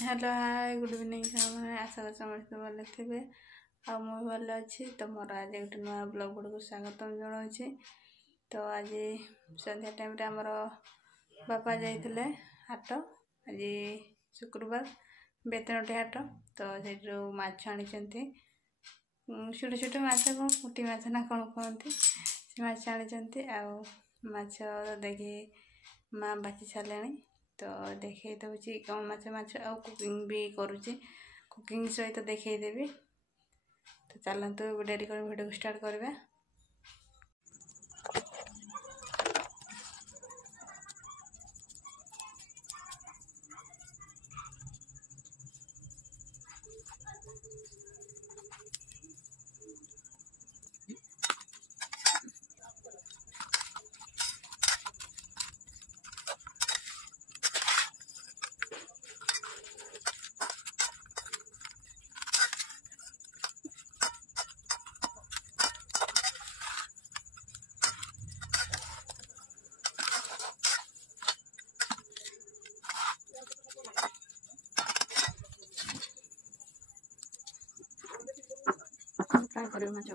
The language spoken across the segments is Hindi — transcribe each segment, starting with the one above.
हेलो हाय गुड इवनिंग आशा कर समस्त भल थे मुझे भल अच्छी तो मोर आज गोटे नुआ ब्लॉग गुड़ को स्वागतम जनाऊँ। तो आज संध्या टाइम आमर बापा जाते हाट आज शुक्रवार बेतनटी हाट तो से माछ आनी छोट छोट माछ कौन पुटी माछ ना कौन कहते से माछ आनी माछ देखी माँ बाची सारे तो देखे दूसरी कौन माछ माछ आ कुकिंग भी करुँची कुकिंग सहित देखदेवी। तो चलतु डेरी कर वीडियो को स्टार्ट करवा। क्या करें माछ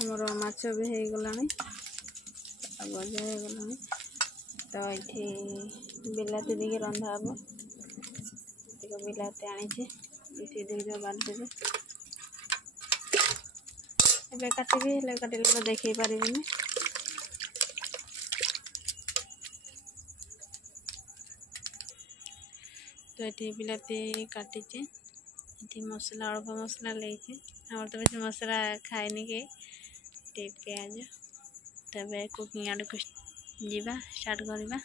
हमर माछ भी हो गला भजा हो गला तो ये बिलाती देखिए रंधा हम बिलाती आनी देखिए बाल्टी ए काटबी काटिले तो देखे पारिनी। तो ये बिलाती काटिचे ये मसला अल्प मसला लेचे आम तो बेस मसला खाएनि के प्याज तब कुकिंग आड़ को जीवा स्टार्ट करवा।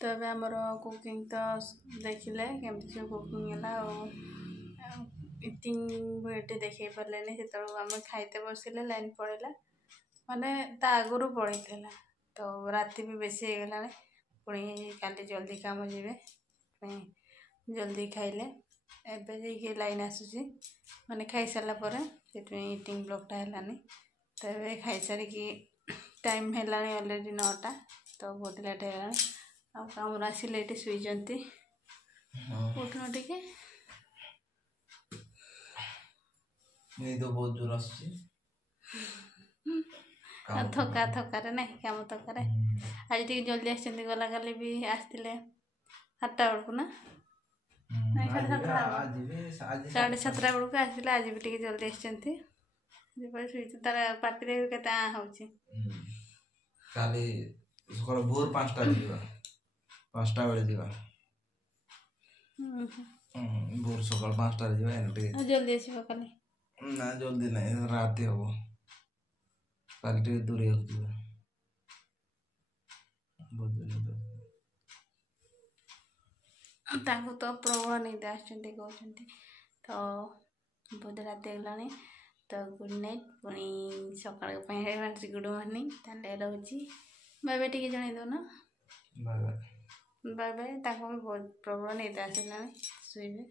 तो ये आमर कुकिंग तो देखिले केमती सब कुकिंग है इटिंग वे देखे पारे से आम खाइते बसिले लाइन पड़ेगा माने ता आगुरी पड़ेगा तो राति भी बेसी हो गला पुणी काली जल्दी काम जीवे पुणी जल्दी खाइले एबे जाइए लाइन आसूसी माने खाई सारा पर इटिंग ब्लॉकटा है तो ये खाई सारिकी टाइम है अलरेडी 9टा तो बहुत लेट है आम आसिले ये शुईचंती उठुन टिके तो बहुत जोर आसुची थका थकारे ना काम थकारे आज टी जल्दी आसछन्ती गला काली भी आसतिले 7टा बेलू ना साढ़े 7टा बेलू आसले आज भी टी जल्दी आसछन्ती तार पार्टी केते आ होची काली सकाळ भोर 5टा जीवा 5टा बेले जीवा भोर सकाळ 5टा जीवा एनटे जल्दी आसीबो काली ना जल्दी नहीं रात हबो काली टे दूरे होजीवा ताको तो प्रबल निद आसछन्ती कहउछन्ती तो बहुत रात हेलानी तो गुड नाइट पुणी सकाळ गुड मॉर्निंग ताले रहउची बाय बाय टिके जणै दो ना बाय बाय बाय बाय ताको भी बहुत प्रबल निद आसलानी सुइबे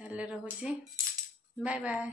ताले रहउची बाय बाय।